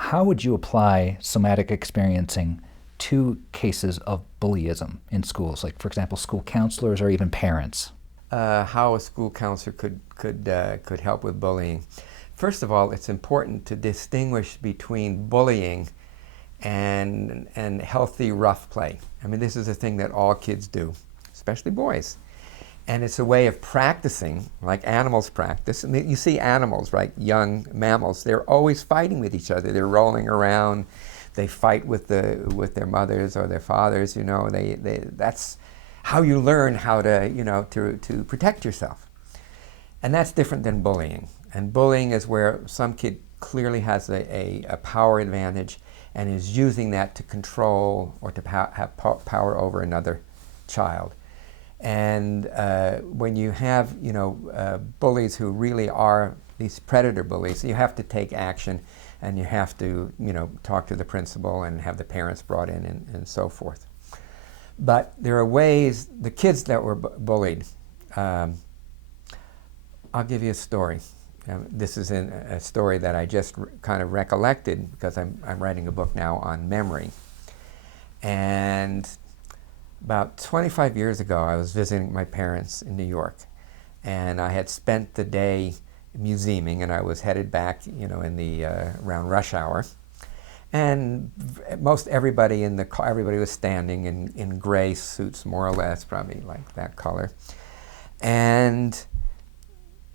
how would you apply somatic experiencing to cases of bullyism in schools, like, for example, school counselors or even parents? How a school counselor could help with bullying. First of all, it's important to distinguish between bullying and healthy rough play. I mean, this is a thing that all kids do, especially boys. And it's a way of practicing, like animals practice. And you see animals, right, young mammals, they're always fighting with each other. They're rolling around. They fight with their mothers or their fathers, you know. That's how you learn how to, you know, to protect yourself. And that's different than bullying. And bullying is where some kid clearly has a power advantage and is using that to control or to have power over another child. And when you have, you know, bullies who really are these predator bullies, you have to take action, and you have to, you know, talk to the principal and have the parents brought in and so forth. But there are ways, the kids that were bullied, I'll give you a story. This is a story that I just kind of recollected because I'm writing a book now on memory. And about 25 years ago, I was visiting my parents in New York, and I had spent the day museuming, and I was headed back, you know, in the around rush hour. And most everybody in the car, everybody was standing in gray suits, more or less, probably like that color. And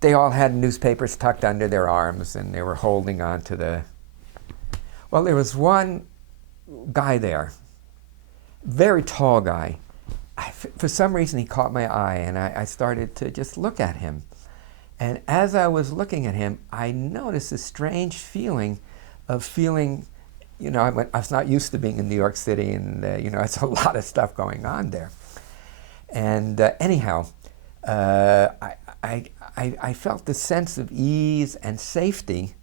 they all had newspapers tucked under their arms, and they were holding on to the... Well, there was one guy there, very tall guy. For some reason, he caught my eye, and I started to just look at him. And as I was looking at him, I noticed a strange feeling of feeling, you know, I was not used to being in New York City, and, you know, it's a lot of stuff going on there. And anyhow, I felt the sense of ease and safety,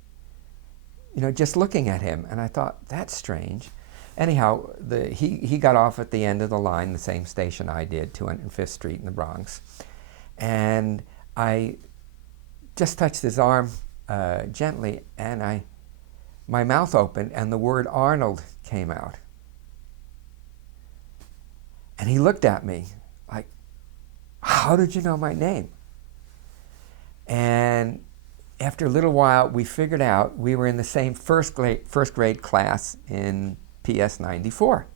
you know, just looking at him. And I thought, that's strange. Anyhow, he got off at the end of the line, the same station I did, 205th Street in the Bronx. And I just touched his arm gently, and my mouth opened, and the word Arnold came out. And he looked at me like, how did you know my name? And after a little while, we figured out we were in the same first grade class in PS 94.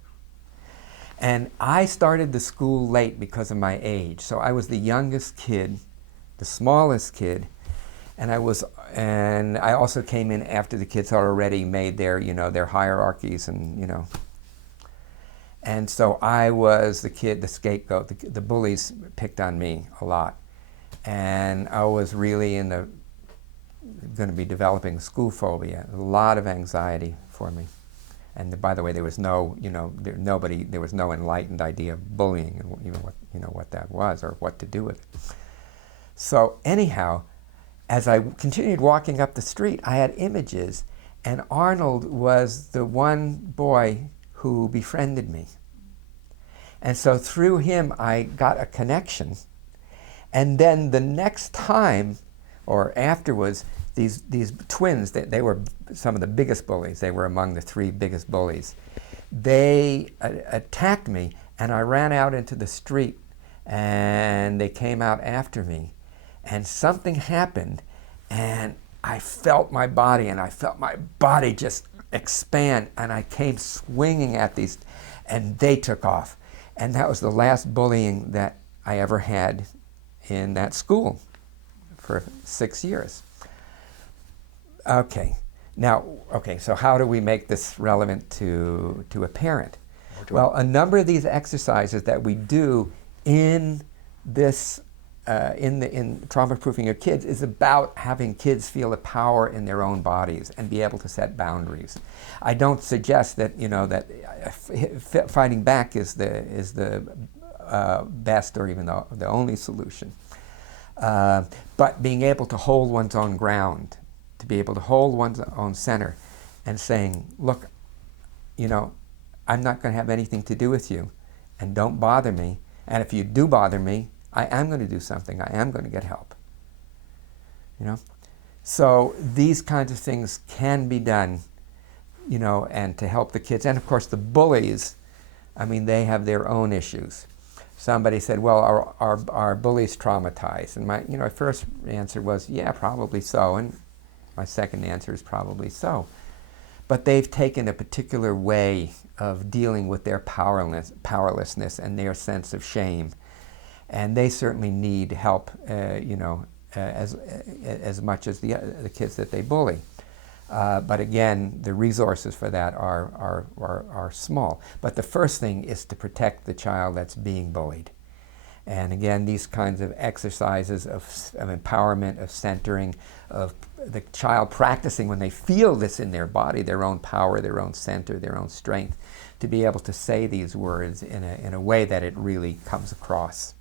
And I started the school late because of my age. So I was the youngest kid, the smallest kid, and I also came in after the kids had already made their, you know, their hierarchies, and, you know. And so I was the kid, the scapegoat. The bullies picked on me a lot. And I was really going to be developing school phobia, a lot of anxiety for me. And by the way, there was no, you know, there was no enlightened idea of bullying and what that was or what to do with it. So anyhow, as I continued walking up the street, I had images, and Arnold was the one boy who befriended me. And so through him, I got a connection. And then the next time, or afterwards, these twins, they were some of the biggest bullies. They were among the 3 biggest bullies. They attacked me, and I ran out into the street, and they came out after me. And something happened, and I felt my body just expand, and I came swinging at these, and they took off. And that was the last bullying that I ever had in that school for 6 years. So how do we make this relevant to a parent? Well, a number of these exercises that we do in this in trauma-proofing your kids is about having kids feel the power in their own bodies and be able to set boundaries. I don't suggest that, you know, that fighting back is the best or even the only solution. But being able to hold one's own ground, to be able to hold one's own center, and saying, look, you know, I'm not going to have anything to do with you, and don't bother me. And if you do bother me, I am going to do something. I am going to get help. You know? So these kinds of things can be done you know, and to help the kids. And of course the bullies, I mean, they have their own issues. Somebody said, well, are bullies traumatized? And my first answer was, yeah, probably so. And my second answer is probably so. But they've taken a particular way of dealing with their powerlessness and their sense of shame. And they certainly need help, as much as the kids that they bully. But again, the resources for that are small. But the first thing is to protect the child that's being bullied. And again, these kinds of exercises of empowerment, of centering, of the child practicing when they feel this in their body, their own power, their own center, their own strength, to be able to say these words in a way that it really comes across.